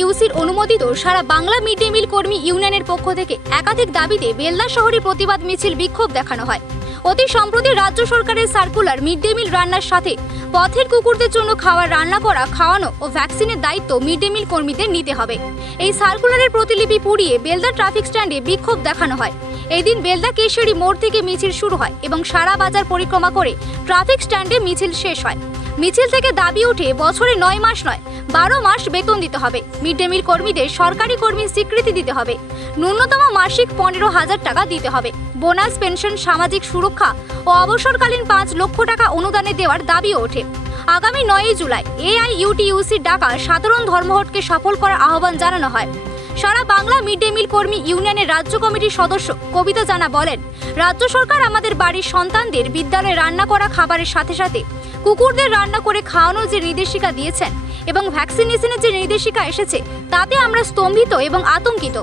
ইউসির অনুমোদিত সারা Bangla mid day meal কর্মী ইউনিয়নের পক্ষ থেকে একাধিক দাবিতে বেলদা শহরে প্রতিবাদ মিছিল বিক্ষোভ দেখানো হয়। অতি সম্প্রতি রাজ্য সরকারের সার্কুলার মিড ডে মিল রান্নার সাথে পথের কুকুরদের জন্য খাবার রান্না করা, খাওয়ানো ও ভ্যাকসিনের দায়িত্ব মিড ডে মিল কর্মীদের নিতে হবে। এই সার্কুলারের প্রতিলিপি পুড়িয়ে বেলদা ট্রাফিক স্ট্যান্ডে বিক্ষোভ দেখানো হয়। এই দিন বেলদা কেশরী মোড় থেকে মিছিল শুরু হয় এবং সারা বাজার পরিক্রমা করে ট্রাফিক স্ট্যান্ডে মিছিল শেষ হয়। মিছিল থেকে দাবি ওঠে বছরে 9 মাস নয় 12 মাস বেতন দিতে হবে, মিড ডে মিল কর্মীদের সরকারি কর্মীর স্বীকৃতি দিতে হবে, ন্যূনতম মাসিক 15,000 টাকা দিতে হবে, বোনাস, পেনশন, সামাজিক সুরক্ষা ও অবসরকালীন 5 লক্ষ টাকা অনুদানে দেওয়ার দাবিও ওঠে। আগামী 9 জুলাই AIUTUCর ডাকা সাধারণ ধর্মঘটকে সফল করার আহ্বান জানানো হয়। সারা বাংলা মিড ডে মিল কর্মী ইউনিয়নের রাজ্য কমিটির সদস্য কবিতা জানা বলেন, রাজ্য সরকার আমাদের বাড়ির সন্তানদের বিদ্যালয়ে রান্না করা খাবারের সাথে সাথে কুকুরদের রান্না করে খাওয়ানোর যে নির্দেশিকা দিয়েছেন এবং ভ্যাকসিনেশনের যে নির্দেশিকা এসেছে তাতে আমরা স্তম্ভিত এবং আতঙ্কিত।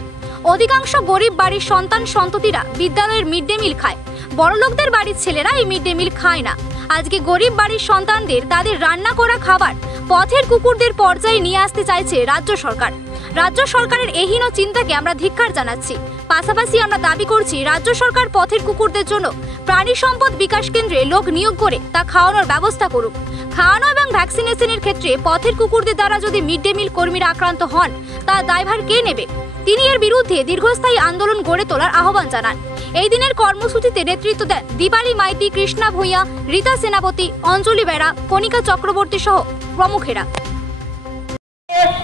অধিকাংশ গরিব বাড়ির সন্তান সন্ততিরা বিদ্যালয়ের মিড ডে মিল খায়, বড়লোকদের বাড়ির ছেলেরা এই মিড ডে মিল খায় না। আজকে গরিব বাড়ির সন্তানদের তাদের রান্না করা খাবার পথের কুকুরদের পর্যায়ে নিয়ে আসতে চাইছে রাজ্য সরকার। রাজ্য সরকারের এহীন চিন্তাকে আমরা ধিক্কার জানাচ্ছি। পাশাপাশি আমরা দাবি করছি রাজ্য সরকার পথের কুকুরদের জন্য প্রাণী সম্পদ বিকাশ কেন্দ্রে লোক নিয়োগ করে তা খাওয়ানোর ব্যবস্থা করুক। খাওয়ানো এবং ভ্যাকসিনেশনের ক্ষেত্রে পথের কুকুরদের দ্বারা যদি মিড ডে মিল কর্মীরা আক্রান্ত হন তার দায়ভার কে নেবে? তিনি এর বিরুদ্ধে দীর্ঘস্থায়ী আন্দোলন গড়ে তোলার আহ্বান জানান। এই দিনের কর্মসূচিতে নেতৃত্ব দেন দীপালি মাইতি, কৃষ্ণা ভূঁইয়া, রীতা সেনাপতি, অঞ্জলি বেড়া, কণিকা চক্রবর্তী সহ প্রমুখেরা।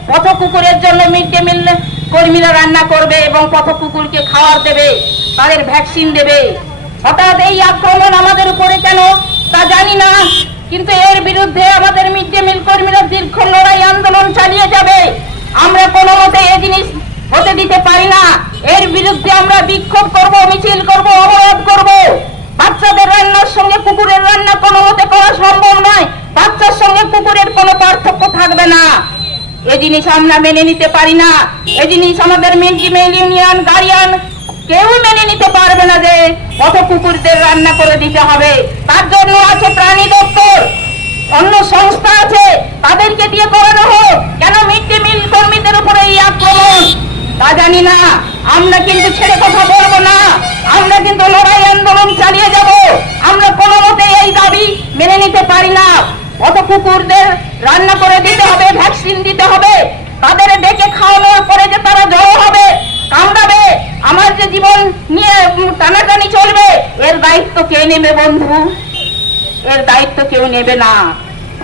পথ কুকুরের জন্য মিড ডে মিল কর্মীরা রান্না করবে এবং পথ কুকুরকে খাবার দেবে, তাদের ভ্যাকসিন দেবে। হঠাৎ এই আক্রমণ আমাদের উপরে কেন তা জানি না, কিন্তু এর বিরুদ্ধে আমাদের মিড ডে মিল কর্মীরা দীর্ঘ লড়াই আন্দোলন চালিয়ে যাবে। আমরা কোনো মতে এই জিনিস হতে দিতে পারি না। এর বিরুদ্ধে আমরা বিক্ষোভ করব, মিছিল করব, অবরোধ করব। বাচ্চাদের রান্নার সঙ্গে কুকুরের রান্না কোনো মতে করা সম্ভব নয়। বাচ্চার সঙ্গে কুকুরের কোনো পার্থক্য থাকবে না। এই জিনিস আমরা মেনে নিতে পারি না। এই জিনিস আমাদের mid day meal union, guardian কেউ মেনে নিতে পারবে না যে পথ কুকুরদের রান্না করে দিতে হবে। তার জন্য আছে প্রাণী দপ্তর, অন্য সংস্থা আছে, তাদেরকে দিয়ে করানো হোক। কেন মিড ডে মিল কর্মীদের উপরে এই আক্রমণ তা জানি না। আমরা কিন্তু ছেড়ে কথা বলবো না। আমরা কিন্তু লড়াই আন্দোলন চালিয়ে যাব। আমরা কোনো মতে এই দাবি মেনে নিতে পারি না। পথ কুকুরদের রান্না করে দিতে হবে, ভ্যাকসিন দিতে হবে। তাদের ডেকে খাওয়ানোর পরে যে তারা জড়ো হবে, কামড়াবে, আমার যে জীবন নিয়ে টানাটানি চলবে, এর দায়িত্ব কে নেবে বন্ধু? এর দায়িত্ব কেউ নেবে না।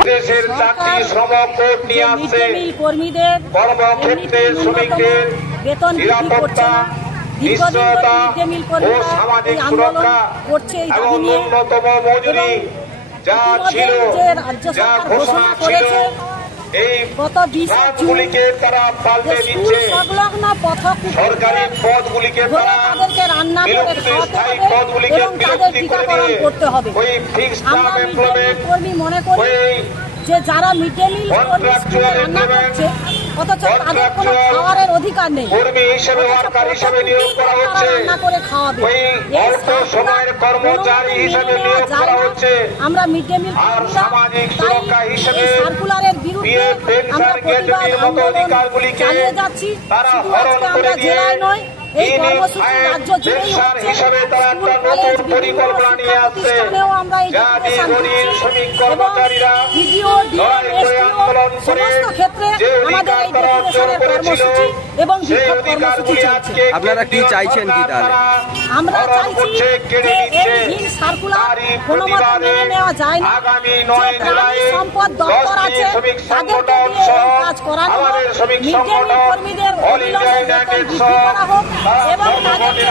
দেশের চাকরি শ্রম কোড নিয়ে আসছে, কর্মক্ষেত্রে শ্রমিকদের নিরাপত্তা, নিশ্চয়তা ও সামাজিক সুরক্ষা এবং ন্যূনতম মজুরি যা ছিল, যা ঘোষণা ছিল, এই পদগুলিকে তারা পাল্টে দিচ্ছে। সরকারি পদগুলিকে তারা বিলুপ্তি, স্থায়ী পদগুলিকে বিলুপ্তি করে দিয়ে ওই ফিক্সড টার্ম এমপ্লয়মেন্ট, ওই যারা মিড ডে মিল রান্না করছে অথচ তাদের কোনো খাওয়ারের অধিকার নেই, কর্মী হিসেবে, ওয়ার্কার হিসেবে নিয়োগ করা হচ্ছে, ওই অল্প সময়ের কর্মচারী হিসেবে নিয়োগ করা হচ্ছে। আমরা মিড ডে মিল আর সামাজিক সুরক্ষা হিসেবে সার্কুলারের বিরুদ্ধে পেনশন, গ্র্যাচুইটি মতো অধিকারগুলিকে তারা হরণ করে দিয়ে হিসাবে তারা একটা নতুন পরিকল্পনা নিয়ে আসছে, যা দীর্ঘদিন শ্রমিক কর্মচারীরা লড়াই করে আন্দোলন করে যে অধিকার তারা অর্জন করেছিল, সেই অধিকারগুলি আজকে আপনারা কি চাইছেন? কি তাহলে আমরা চাইছি কেড়ে নিচ্ছে। তারই প্রতিবাদে আগামী 9 জুলাই 10টি শ্রমিক সংগঠন সহ আমাদের শ্রমিক সংগঠন অল ইন্ডিয়া ইউনাইটেড সহ ধর্মঘটের